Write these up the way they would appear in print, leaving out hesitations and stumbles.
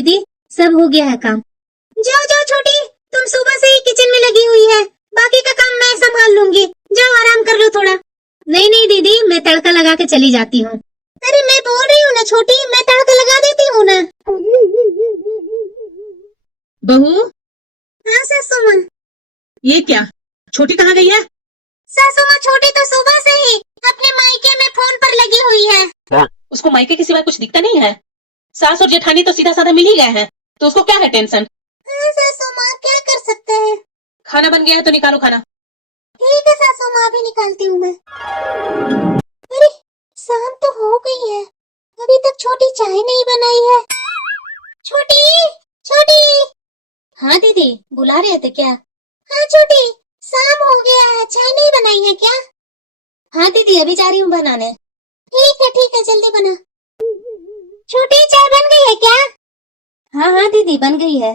दीदी, सब हो गया है काम। जाओ जाओ छोटी, तुम सुबह से ही किचन में लगी हुई है, बाकी का काम मैं संभाल लूंगी। जाओ आराम कर लो थोड़ा। नहीं नहीं दीदी, मैं तड़का लगा के चली जाती हूँ। अरे मैं बोल रही हूँ ना छोटी, मैं तड़का लगा देती हूँ ना। बहू, हाँ सासू माँ। ये क्या, छोटी कहाँ गई है? सासू माँ, छोटी तो सुबह से ही अपने मायके में फोन पर लगी हुई है। उसको मायके के सिवा कुछ दिखता नहीं है? सास और जेठानी तो सीधा साधा मिल ही गए हैं, तो उसको क्या है टेंशन? हाँ सासू माँ, क्या कर सकते हैं। खाना बन गया है तो निकालो खाना। ठीक है सासू माँ, अभी निकालती हूँ मैं। अरे शाम तो हो गई है, अभी तक छोटी चाय नहीं बनाई है। छोटी छोटी। हाँ दीदी, बुला रहे थे क्या? हाँ छोटी, शाम हो गया है, चाय नहीं बनाई है क्या? हाँ दीदी, अभी जा रही हूँ बनाने। ठीक है जल्दी बना। छोटी चाय बन गई है क्या? हाँ हाँ दीदी, बन गई है।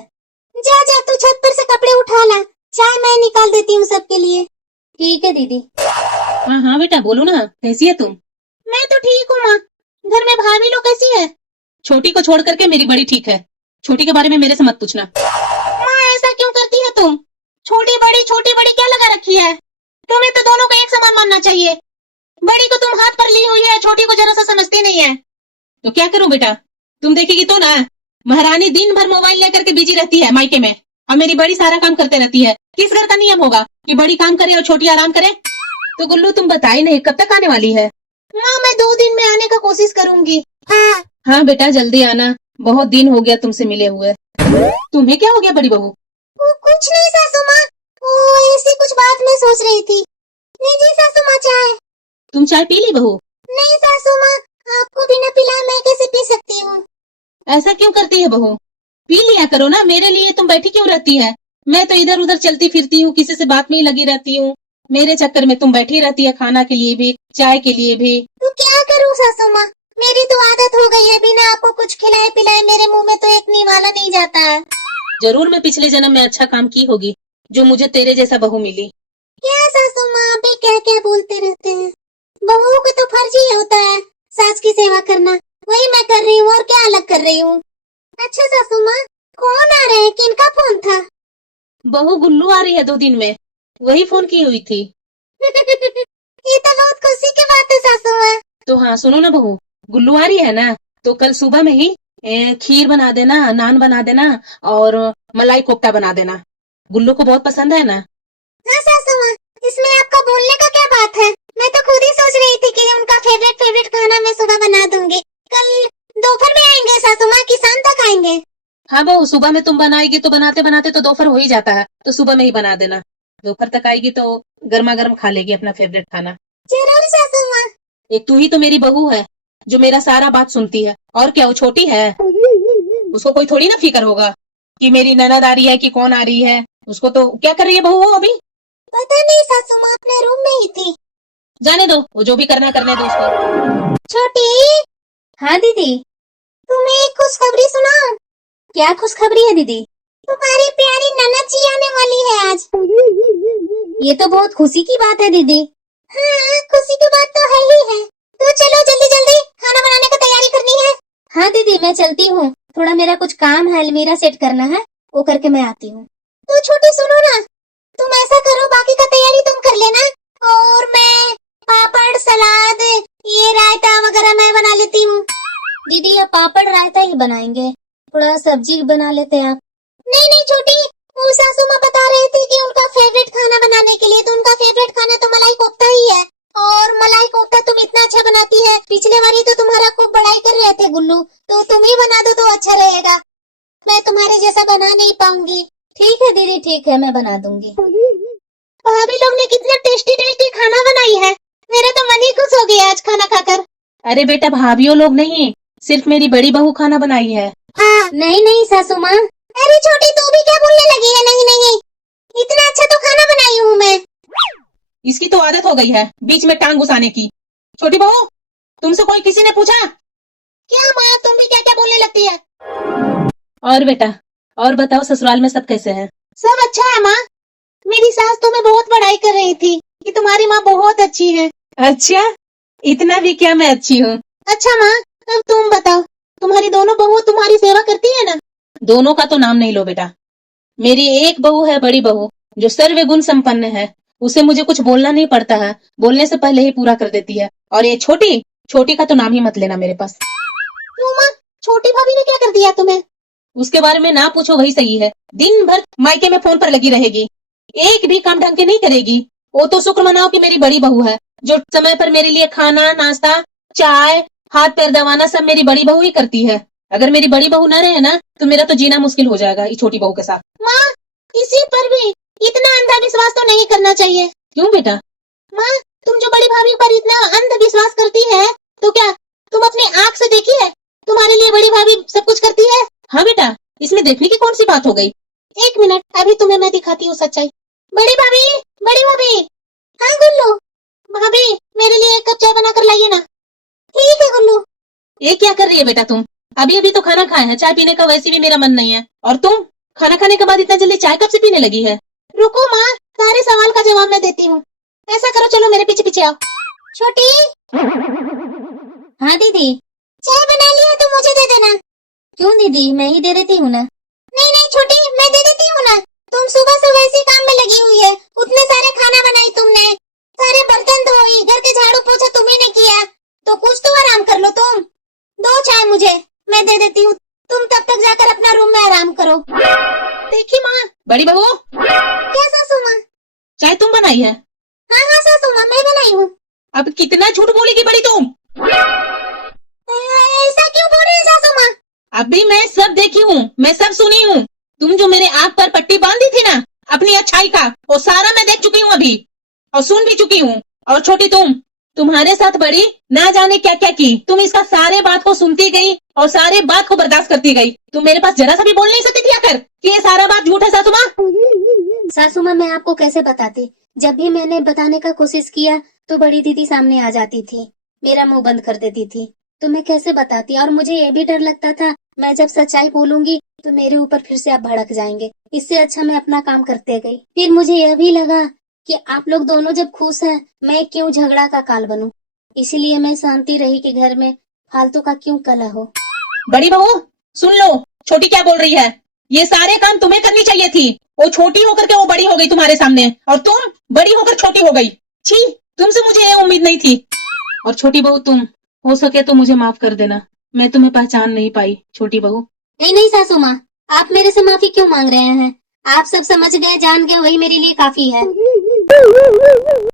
जा जा, तू छत पर से कपड़े उठा ला, चाय मैं निकाल देती हूँ सबके लिए। ठीक है दीदी। हाँ हाँ बेटा, बोलो ना, कैसी है तुम? मैं तो ठीक हूँ माँ, घर में भाभी लोग कैसी है? छोटी को छोड़ करके मेरी बड़ी ठीक है। छोटी के बारे में मेरे से मत पूछना। माँ ऐसा क्यों करती है तुम? छोटी बड़ी क्या लगा रखी है? तुम्हें तो दोनों को एक समान मानना चाहिए। बड़ी को तुम हाथ पर ली हुई है, छोटी को जरा सा समझती नहीं है। तो क्या करूं बेटा, तुम देखेगी तो ना, महारानी दिन भर मोबाइल लेकर के बिजी रहती है मायके में, और मेरी बड़ी सारा काम करते रहती है। किस घर का नियम होगा कि बड़ी काम करे और छोटी आराम करे? तो गुल्लू, तुम बताई नहीं कब तक आने वाली है? माँ मैं 2 दिन में आने का कोशिश करूंगी। हाँ बेटा, जल्दी आना, बहुत दिन हो गया तुमसे मिले हुए। तुम्हें क्या हो गया बड़ी बहू? कुछ नहीं सासू माँ, वो ऐसी कुछ बात मैं सोच रही थी। जी सासू माँ, चाय। तुम चाय पी ली बहू? नहीं सासू माँ, आपको बिना पिलाए मैं कैसे पी सकती हूँ? ऐसा क्यों करती है बहू? पी लिया करो ना, मेरे लिए तुम बैठी क्यों रहती है? मैं तो इधर उधर चलती फिरती हूँ, किसी से बात में ही लगी रहती हूँ। मेरे चक्कर में तुम बैठी रहती है, खाना के लिए भी, चाय के लिए भी। तो क्या करूँ सासू माँ, मेरी तो आदत हो गई है, बिना आपको कुछ खिलाए पिलाए मेरे मुंह में तो एक निवाला नहीं जाता है। जरूर मैं पिछले जन्म में अच्छा काम की होगी, जो मुझे तेरे जैसा बहू मिली। क्या सासू माँ, अभी क्या क्या बोलते रहते हैं। बहुओं का तो फर्ज ही होता है सास की सेवा करना, वही मैं कर रही हूँ, और क्या अलग कर रही हूँ। अच्छा सासू माँ, कौन आ रहे हैं, किनका फोन था? बहू गुल्लू आ रही है 2 दिन में, वही फोन की हुई थी। ये तो बहुत खुशी की बात है सासू माँ। तो हाँ सुनो ना बहू, गुल्लू आ रही है ना, तो कल सुबह में ही खीर बना देना, नान बना देना, और मलाई कोफ्ता बना देना। गुल्लू को बहुत पसंद है ना। हाँ सासू माँ, इसमें आपका बोलने का क्या बात है, मैं तो खुद ही सोच रही थी कि उनका फेवरेट खाना मैं सुबह बना दूंगी। कल दोपहर में आएंगे सासू माँ कि शाम तक आएंगे? हाँ बहू, सुबह में तुम बनाएगी तो बनाते बनाते तो दोपहर हो ही जाता है, तो सुबह में ही बना देना। दोपहर तक आएगी तो गर्मा गर्म खा लेगी अपना फेवरेट खाना। जरूर सासू माँ। एक तू ही तो मेरी बहू है जो मेरा सारा बात सुनती है, और क्या वो छोटी है? उसको कोई थोड़ी ना फिक्र होगा कि मेरी ननद आ रही है कि कौन आ रही है। उसको तो क्या कर रही है बहू वो अभी? पता नहीं सासू माँ, अपने रूम में ही थी। जाने दो, वो जो भी करना करने दो उसको। छोटी। हाँ दीदी। तुम्हें एक खुशखबरी सुनाऊं? क्या खुशखबरी है दीदी? तुम्हारी प्यारी ननद जी आने वाली है आज। ये तो बहुत खुशी की बात है दीदी। हाँ, खुशी की बात तो है ही है। तो चलो जल्दी जल्दी खाना बनाने की तैयारी करनी है। हाँ दीदी, मैं चलती हूँ, थोड़ा मेरा कुछ काम है, अलमीरा सेट करना है, वो करके मैं आती हूँ। तो छोटी सुनो ना, तुम ऐसा करो, बाकी का तैयारी तुम कर लेना, और मैं पापड़ सलाद ये रायता वगैरह मैं बना लेती हूँ। दीदी ये पापड़ रायता ही बनाएंगे, थोड़ा सब्जी बना लेते हैं आप। नहीं नहीं छोटी, वो सासू माँ बता रही थी कि उनका फेवरेट खाना बनाने के लिए, तो उनका फेवरेट खाना तो मलाई कोफ्ता ही है। और मलाई कोफ्ता तुम इतना अच्छा बनाती है, पिछले बार ही तो तुम्हारा खूब बड़ाई कर रहे थे गुल्लू, तो तुम ही बना दो तो अच्छा रहेगा, मैं तुम्हारे जैसा बना नहीं पाऊंगी। ठीक है दीदी, ठीक है, मैं बना दूंगी। भाभी लोग ने कितना टेस्टी टेस्टी खाना बनाई है, मेरा तो मन ही खुश हो गया आज खाना खाकर। अरे बेटा, भाभियों लोग नहीं, सिर्फ मेरी बड़ी बहू खाना बनाई है। नहीं नहीं सासू माँ। अरे छोटी, तू भी क्या बोलने लगी है? नहीं नहीं, इतना अच्छा तो खाना बनाई हूँ मैं। इसकी तो आदत हो गई है बीच में टांग घुसाने की। छोटी बहू, तुमसे कोई किसी ने पूछा? क्या माँ, तुम भी क्या क्या बोलने लगती है? और बेटा, और बताओ ससुराल में सब कैसे हैं? सब अच्छा है माँ। मेरी सास तुम्हें बहुत बड़ाई कर रही थी कि तुम्हारी माँ बहुत अच्छी है। अच्छा, इतना भी क्या मैं अच्छी हूँ? अच्छा माँ, अब तुम बताओ, तुम्हारी दोनों बहू तुम्हारी सेवा करती है ना? दोनों का तो नाम नहीं लो बेटा। मेरी एक बहू है, बड़ी बहू, जो सर्व गुण संपन्न है। उसे मुझे कुछ बोलना नहीं पड़ता है, बोलने से पहले ही पूरा कर देती है। और ये छोटी, छोटी का तो नाम ही मत लेना मेरे पास। क्यों माँ, छोटी भाभी ने क्या कर दिया तुम्हें? उसके बारे में ना पूछो, वही सही है। दिन भर मायके में फोन पर लगी रहेगी, एक भी काम ढंग के नहीं करेगी। वो तो शुक्र मनाओ कि मेरी बड़ी बहू है, जो समय पर मेरे लिए खाना, नाश्ता, चाय, हाथ पैर दबाना सब मेरी बड़ी बहू ही करती है। अगर मेरी बड़ी बहू ना रहे ना तो मेरा तो जीना मुश्किल हो जाएगा इस छोटी बहू के साथ। माँ, किसी पर भी इतना अंधविश्वास तो नहीं करना चाहिए। क्यों बेटा? माँ, तुम जो बड़ी भाभी पर इतना अंधविश्वास करती है, तो क्या तुम अपनी आँख से देखी है? तुम्हारे लिए बड़ी भाभी सब कुछ करती है। हाँ बेटा, इसमें देखने की कौन सी बात हो गई? एक मिनट, अभी तुम्हें मैं दिखाती हूँ सच्चाई। बड़ी भाभी, बड़ी भाभी। हाँ गुल्लू। भाभी, मेरे लिए एक कप चाय बना कर लाइए ना। ठीक है गुल्लू। ये क्या कर रही है बेटा तुम? अभी अभी तो खाना खाए हैं, चाय पीने का वैसे भी मेरा मन नहीं है। और तुम खाना खाने के बाद इतना जल्दी चाय कब से पीने लगी है? रुको माँ, सारे सवाल का जवाब मैं देती हूँ। ऐसा करो, चलो मेरे पीछे पीछे आओ। छोटी। हाँ दीदी। चाय बना ली है तो मुझे दे देना। क्यों दीदी, मैं ही दे देती हूँ ना। नहीं नहीं छोटी, मैं दे देती हूँ ना। तुम सुबह से वैसे काम में लगी हुई है, उतने सारे खाना बनाई तुमने, सारे बर्तन धोई, घर के झाड़ू पोछा तुम्ही ने किया, तो कुछ तो आराम कर लो तुम। दो चाय मुझे, मैं दे देती हूँ। तुम तब तक जाकर अपना रूम में आराम करो। देखी माँ, बड़ी बहू। क्या सासू माँ? चाय तुम बनाई है? हाँ हाँ सासू माँ, मैं बनाई हूँ। अब कितना झूठ बोलेगी बड़ी तुम? ऐसा क्यों बोल रही है सासू माँ? अभी मैं सब देखी हूँ, मैं सब सुनी हूँ। तुम जो मेरे आँख पर पट्टी बांधी थी ना अपनी अच्छाई का, वो सारा मैं देख चुकी हूँ अभी, और सुन भी चुकी हूँ। और छोटी तुम, तुम्हारे साथ बड़ी ना जाने क्या क्या की। तुम इसका सारे बात को सुनती गई और सारे बात को बर्दाश्त करती गई। तुम मेरे पास जरा सा भी बोल नहीं सकती थी आकर कि ये सारा बात झूठ है सासू माँ। सासू माँ, मैं आपको कैसे बताती? जब भी मैंने बताने का कोशिश किया तो बड़ी दीदी सामने आ जाती थी, मेरा मुंह बंद कर देती थी। तो मैं कैसे बताती? और मुझे ये भी डर लगता था, मैं जब सच्चाई बोलूंगी तो मेरे ऊपर फिर से आप भड़क जाएंगे। इससे अच्छा मैं अपना काम करते गई। फिर मुझे यह भी लगा कि आप लोग दोनों जब खुश हैं, मैं क्यों झगड़ा का काल बनूं। इसीलिए मैं शांति रही कि घर में फालतू का क्यों कलह हो। बड़ी बहू सुन लो, छोटी क्या बोल रही है। ये सारे काम तुम्हें करनी चाहिए थी। वो छोटी होकर के वो बड़ी हो गई तुम्हारे सामने, और तुम बड़ी होकर छोटी हो गई। छी, तुमसे मुझे ये उम्मीद नहीं थी। और छोटी बहू तुम, हो सके तो मुझे माफ कर देना, मैं तुम्हें पहचान नहीं पाई छोटी बहू। नहीं नहीं सासू माँ, आप मेरे से माफी क्यों मांग रहे हैं? आप सब समझ गए, जान गए, वही मेरे लिए काफी है।